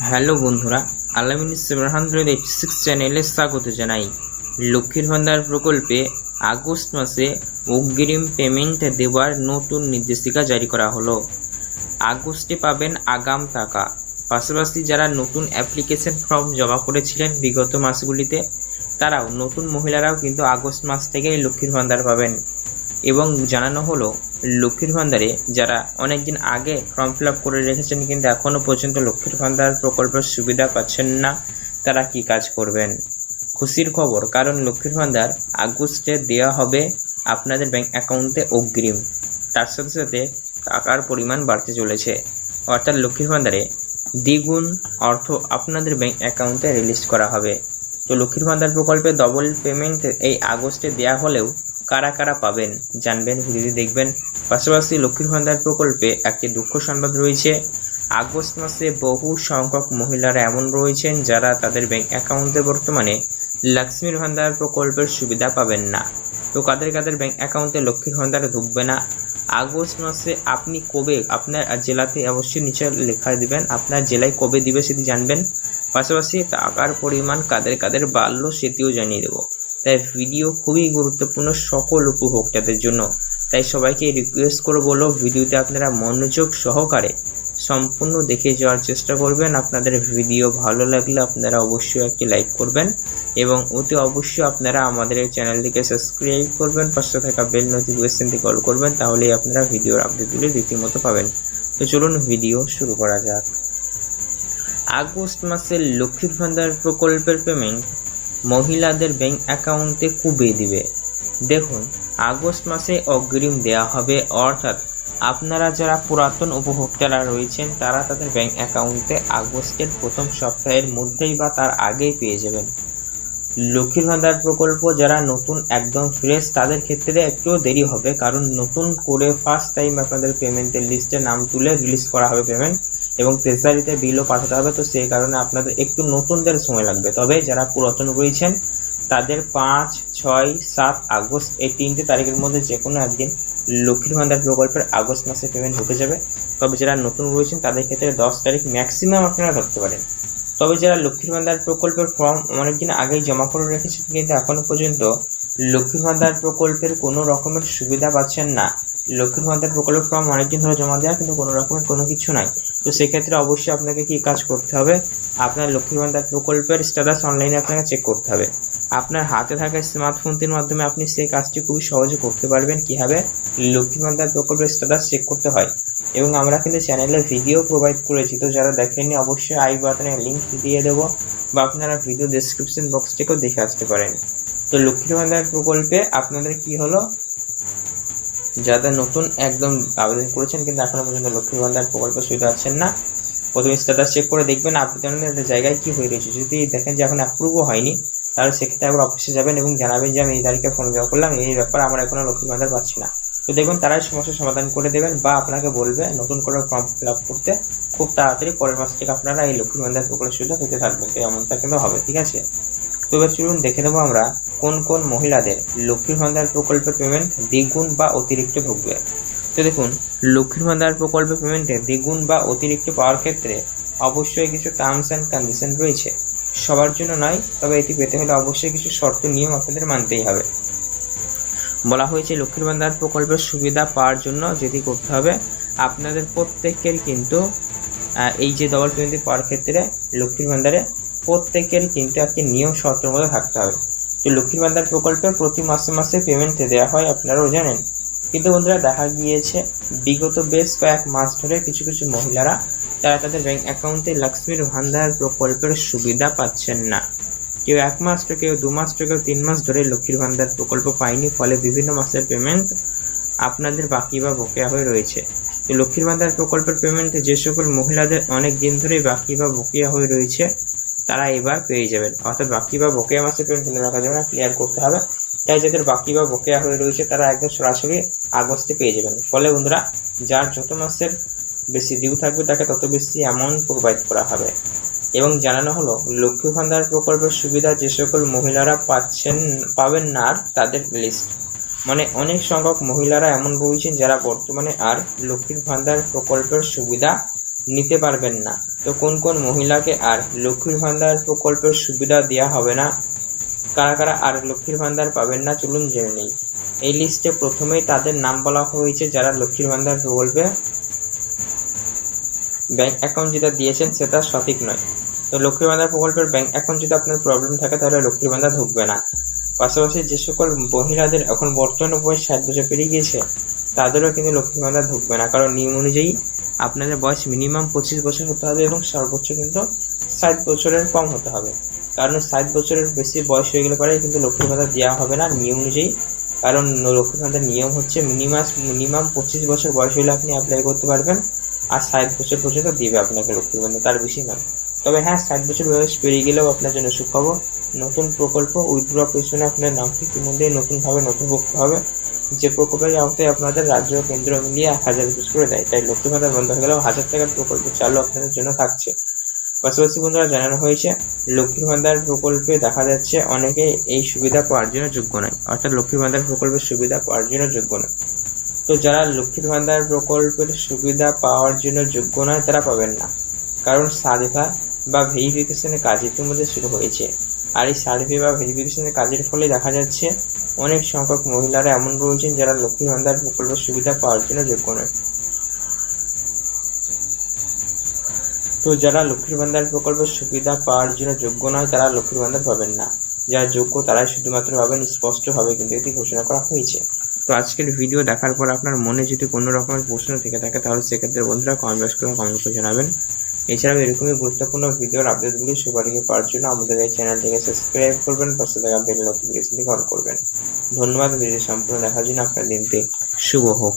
Hello বন্ধুরা, আলামিন hundred six চ্যানেলে স্বাগত জানাই। লক্ষ্মীর ভান্ডার প্রকল্পে আগস্ট মাসে অগ্রিম পেমেন্ট দেওয়ার নতুন নির্দেশিকা জারি করা হলো। আগস্টে পাবেন আগাম টাকা। পাশাপাশি যারা নতুন অ্যাপ্লিকেশন ফর্ম জমা করেছিলেন বিগত মাসগুলিতে, তারাও নতুন মহিলারাও কিন্তু আগস্ট মাস থেকেই লক্ষ্মীর ভান্ডার পাবেন। এবং জানানো হলো লক্ষ্মীর ভান্ডারে, যারা অনেকদিন আগে ফর্ম ফিল আপ করে রেখেছেন, কিন্তু এখনও পর্যন্ত লক্ষ্মীর ভান্ডার প্রকল্পের সুবিধা পাচ্ছেন না, তারা কি কাজ করবেন? খুশির খবর, কারণ লক্ষ্মীর ভান্ডার আগস্টে দেওয়া হবে আপনাদের ব্যাংক অ্যাকাউন্টে অগ্রিম। তার সাথে সাথে টাকার পরিমাণ বাড়তে চলেছে। অর্থাৎ লক্ষ্মীর ভান্ডারে দ্বিগুণ অর্থ আপনাদের ব্যাংক অ্যাকাউন্টে রিলিজ করা হবে। তো লক্ষ্মীর ভান্ডার প্রকল্পে ডবল পেমেন্ট এই আগস্টে দেওয়া হলেও কারা কারা পাবেন জানবেন ভিডিওটি দেখবেন। পাশাপাশি লক্ষ্মীর ভান্ডার প্রকল্পে একটি দুঃখ সংবাদ রয়েছে। আগস্ট মাসে বহু সংখ্যক মহিলারা এমন রয়েছেন যারা তাদের ব্যাংক অ্যাকাউন্টে বর্তমানে লক্ষ্মীর ভান্ডার প্রকল্পের সুবিধা পাবেন না। তো কাদের কাদের ব্যাংক অ্যাকাউন্টে লক্ষ্মীর ভান্ডারে ঢুকবে না? আগস্ট মাসে আপনি কবে আপনার জেলাতে অবশ্যই নিচে লেখা দিবেন, আপনার জেলায় কবে দিবে সেটি জানবেন। পাশাপাশি টাকার পরিমাণ কাদের কাদের বাড়লো সেটিও জানিয়ে দেবো। তাই ভিডিও খুবই গুরুত্বপূর্ণ সকল উপভোক্তাদের জন্য। তাই সবাইকে রিকোয়েস্ট করে বলো, ভিডিওতে আপনারা মনোযোগ সহকারে সম্পূর্ণ দেখে যাওয়ার চেষ্টা করবেন। আপনাদের ভিডিও ভালো লাগলে আপনারা অবশ্যই একটি লাইক করবেন এবং অতি অবশ্যই আপনারা আমাদের এই চ্যানেলটিকে সাবস্ক্রাইব করবেন, পাশে থাকা বেল নোটিফিকেশনটি কল করবেন, তাহলেই আপনারা ভিডিওর আপডেটগুলি রীতিমতো পাবেন। তো চলুন ভিডিও শুরু করা যাক। আগস্ট মাসের লক্ষ্মীর ভান্ডার প্রকল্পের পেমেন্ট মহিলাদের ব্যাংক অ্যাকাউন্টে কুবে দিবে। দেখুন, আগস্ট মাসে অগ্রিম দেওয়া হবে, অর্থাৎ আপনারা যারা পুরাতন উপভোক্তারা রয়েছেন, তারা তাদের ব্যাংক অ্যাকাউন্টে আগস্টের প্রথম সপ্তাহের মধ্যেই বা তার আগেই পেয়ে যাবেন। লক্ষ্মীর ভান্ডার প্রকল্প যারা নতুন, একদম ফ্রেশ তাদের ক্ষেত্রে একটু দেরি হবে, কারণ নতুন করে ফার্স্ট টাইম আপনাদের পেমেন্টের লিস্টে নাম তুলে রিলিজ করা হবে পেমেন্ট এবং ট্রেজারিতে বিলও পাঠাতে হবে, তো সেই কারণে আপনাদের একটু নতুনদের সময় লাগবে। তবে যারা পুরাতন রয়েছেন, তাদের পাঁচ, ছয়, সাত আগস্ট এই তিনটে তারিখের মধ্যে যে কোনো একদিন লক্ষ্মীর ভান্ডার প্রকল্পের আগস্ট মাসে পেমেন্ট ঢুকে যাবে। তবে যারা নতুন রয়েছেন, তাদের ক্ষেত্রে দশ তারিখ ম্যাক্সিমাম আপনারা ধরতে পারেন। তবে যারা লক্ষ্মীর ভান্ডার প্রকল্পের ফর্ম অনেকদিন আগেই জমা করে রেখেছেন, কিন্তু এখনও পর্যন্ত লক্ষ্মীর ভান্ডার প্রকল্পের কোনো রকমের সুবিধা পাচ্ছেন না। লক্ষ্মীর ভান্ডার প্রকল্পের ফর্ম অনেকদিন ধরে জমা দেওয়া, কিন্তু কোনো রকমের কোনো কিছু নাই। তো সেক্ষেত্রে অবশ্যই আপনাকে কী কাজ করতে হবে? আপনার লক্ষ্মীর ভান্ডার প্রকল্পের স্ট্যাটাস অনলাইনে আপনাকে চেক করতে হবে। আপনার হাতে থাকা স্মার্টফোনটির মাধ্যমে আপনি সেই কাজটি খুবই সহজে করতে পারবেন। কীভাবে? লক্ষ্মী ভান্ডার প্রকল্পের স্ট্যাটাস চেক করতে হয়। এবং আমরা কিন্তু চ্যানেলে ভিডিও প্রোভাইড করেছি। তো যারা দেখেননি, অবশ্যই আই বাটনে লিঙ্ক দিয়ে দেবো বা আপনারা ভিডিও ডেসক্রিপশন বক্স থেকেও দেখে আসতে পারেন। তো লক্ষ্মীর ভান্ডার প্রকল্পে আপনাদের কি হলো? যারা নতুন একদম আবেদন করেছেন কিন্তু এখনও পর্যন্ত লক্ষ্মীর ভান্ডার প্রকল্প সুবিধা পাচ্ছেন না, প্রথমে স্ট্যাটাস চেক করে দেখবেন আবেদনের জায়গায় কি হয়ে রয়েছে। যদি দেখেন যে এখন অ্যাপ্রুভও হয়নি, তাহলে সেক্ষেত্রে একবার অফিসে যাবেন এবং জানাবেন যে আমি এই তারিখে ফোন জমা করলাম, এই ব্যাপারে আমার এখনও লক্ষ্মীর ভান্ডার পাচ্ছি না। তো দেখবেন তারাই সমস্যার সমাধান করে দেবেন বা আপনাকে বলবে নতুন করে ফর্ম ফিল আপ করতে, খুব তাড়াতাড়ি পরের মাস থেকে আপনারা এই লক্ষ্মীর ভান্ডার প্রকল্পের সুবিধা পেতে থাকবেন। তো এমনটা কিন্তু হবে, ঠিক আছে? তো এবার চলুন দেখে নেব আমরা কোন কোন মহিলাদের লক্ষ্মীর ভান্ডার প্রকল্পের পেমেন্ট দ্বিগুণ বা অতিরিক্ত ঢুকবে তো দেখুন, লক্ষ্মীর ভান্ডার প্রকল্পের পেমেন্টে দ্বিগুণ বা অতিরিক্ত পাওয়ার ক্ষেত্রে অবশ্যই কিছু টার্মস অ্যান্ড কন্ডিশন রয়েছে। সবার জন্য নয়, তবে এটি পেতে হলে অবশ্যই কিছু শর্ত নিয়ম আপনাদের মানতেই হবে। বলা হয়েছে লক্ষ্মীর ভান্ডার প্রকল্পের সুবিধা পাওয়ার জন্য যেটি করতে হবে, আপনাদের প্রত্যেকের কিন্তু এই যে ডবল পেমেন্টটি পাওয়ার ক্ষেত্রে লক্ষ্মীর ভান্ডারে প্রত্যেকের কিন্তু একটি নিয়ম শর্তের মধ্যে থাকতে হবে। তো লক্ষ্মীর ভান্ডার প্রকল্পে প্রতি মাসে মাসে পেমেন্ট দেওয়া হয় আপনারাও জানেন। কিন্তু বন্ধুরা, দেখা গিয়েছে বিগত বেশ কয়েক মাস ধরে কিছু কিছু মহিলারা তারা তাদের ব্যাংক অ্যাকাউন্টে লক্ষ্মীর ভান্ডার প্রকল্পের সুবিধা পাচ্ছেন না। কেউ এক মাস তো কেউ দু মাস তো কেউ তিন মাস ধরে লক্ষ্মীর ভান্ডার প্রকল্প পায়নি, ফলে বিভিন্ন মাসের পেমেন্ট আপনাদের বাকি বা বকেয়া হয়ে রয়েছে। তো লক্ষ্মীর ভান্ডার প্রকল্পের পেমেন্টে যে সকল মহিলাদের অনেক দিন ধরেই বাকি বা বকেয়া হয়ে রয়েছে তারা এবার পেয়ে যাবেন। অর্থাৎ বাকি বা বকেয়া মাসের পেমেন্ট ফেলে রাখা যাবে না ক্লিয়ার করতে হবে। তাই যাদের বাকি বা বকেয়া হয়ে রয়েছে, তারা একদম সরাসরি আগস্টে পেয়ে যাবেন। ফলে বন্ধুরা, যার যত মাসের বেশি ডিউ থাকবে, তাকে তত বেশি অ্যামাউন্ট প্রোভাইড করা হবে। এবং জানানো হলো, লক্ষ্মী ভান্ডার প্রকল্পের সুবিধা যে সকল মহিলারা পাচ্ছেন, পাবেন না তাদের লিস্ট মানে অনেক সংখ্যক মহিলারা এমন বলছেন, যারা বর্তমানে আর লক্ষ্মীর ভান্ডার প্রকল্পের সুবিধা নিতে পারবেন না। তো কোন কোন মহিলাকে আর লক্ষ্মীর ভান্ডার প্রকল্পের সুবিধা দেওয়া হবে না? কারা কারা আর লক্ষ্মীর ভান্ডার পাবেন না? চলুন জেনে নেই। এই লিস্টে প্রথমেই তাদের নাম বলা হয়েছে যারা লক্ষ্মীর ভান্ডার প্রকল্পে ব্যাংক অ্যাকাউন্ট যেটা দিয়েছেন সেটা সঠিক নয়। তো লক্ষ্মীর ভান্ডার প্রকল্পের ব্যাংক অ্যাকাউন্ট যদি আপনার প্রবলেম থাকে তাহলে লক্ষ্মীর ভান্ডার ঢুকবে না। পাশাপাশি যে সকল মহিলাদের এখন বর্তমান বয়স ষাট বছর পেরিয়ে গিয়েছে তাদেরও কিন্তু লক্ষ্মীর ভান্ডার ঢুকবে না। কারণ নিয়ম অনুযায়ী আপনাদের বয়স মিনিমাম পঁচিশ বছর হতে হবে এবং সর্বোচ্চ কিন্তু ষাট বছরের কম হতে হবে। কারণ ষাট বছরের বেশি বয়স হয়ে গেলে পরে কিন্তু লক্ষ্মীর ভান্ডার দেওয়া হবে না নিয়ম অনুযায়ী। কারণ লক্ষ্মীর ভান্ডার নিয়ম হচ্ছে মিনিমাম মিনিমাম পঁচিশ বছর বয়স হলে আপনি অ্যাপ্লাই করতে পারবেন আর ষাট বছর পর্যন্ত দিবে আপনাকে লক্ষ্মীর ভান্ডার তার বেশি নয়। তবে হ্যাঁ ষাট বছর বয়স পেরিয়ে গেলেও আপনার জন্য সুখবর। নতুন প্রকল্প উইথড্র পেছনে আপনার নামটি ইতিমধ্যেই নতুনভাবে নথিভুক্ত হবে। যে প্রকল্পের আওতায় আপনাদের রাজ্য, কেন্দ্র মিলিয়ে এক হাজার পিস করে দেয়, তাই লক্ষ্মী ভান্ডার বন্ধ হয়ে গেলেও হাজার টাকার প্রকল্প চালু আপনাদের জন্য থাকছে। পাশাপাশি বন্ধুরা জানানো হয়েছে লক্ষ্মীর ভান্ডার প্রকল্পে দেখা যাচ্ছে অনেকে এই সুবিধা পাওয়ার জন্য যোগ্য নয়, অর্থাৎ লক্ষ্মীর ভান্ডার প্রকল্পের সুবিধা পাওয়ার জন্য যোগ্য নয়। তো যারা লক্ষ্মীর ভান্ডার প্রকল্পের সুবিধা পাওয়ার জন্য যোগ্য নয়, তারা পাবেন না। কারণ সার্ভা বা ভেরিফিকেশনের কাজ ইতিমধ্যে শুরু হয়েছে। আর এই সার্ভে বা ভেরিফিকেশনের কাজের ফলে দেখা যাচ্ছে, অনেক সংখ্যক মহিলারা এমন রয়েছেন যারা লক্ষ্মীর ভান্ডার প্রকল্পের সুবিধা পাওয়ার জন্য যোগ্য নয়। তো যারা লক্ষ্মীর ভান্ডার প্রকল্পের সুবিধা পাওয়ার জন্য যোগ্য নয়, তারা লক্ষ্মীর ভান্ডার পাবেন না। যারা যোগ্য, তারাই শুধুমাত্র পাবেন স্পষ্টভাবে কিন্তু এটি ঘোষণা করা হয়েছে। তো আজকের ভিডিও দেখার পর আপনার মনে যদি কোনো রকমের প্রশ্ন থেকে থাকে, তাহলে সেক্ষেত্রে বন্ধুরা কমেন্ট বক্স করে কমেন্ট করে জানাবেন। এছাড়াও এরকমই গুরুত্বপূর্ণ ভিডিওর আপডেটগুলি সবার আগে পাওয়ার জন্য আমাদের এই চ্যানেলটিকে সাবস্ক্রাইব করবেন, পাশে থাকা বেল নোটিফিকেশনটি অন করবেন। ধন্যবাদ ভিডিও সম্পূর্ণ দেখার জন্য আপনার দিনটি শুভ হোক।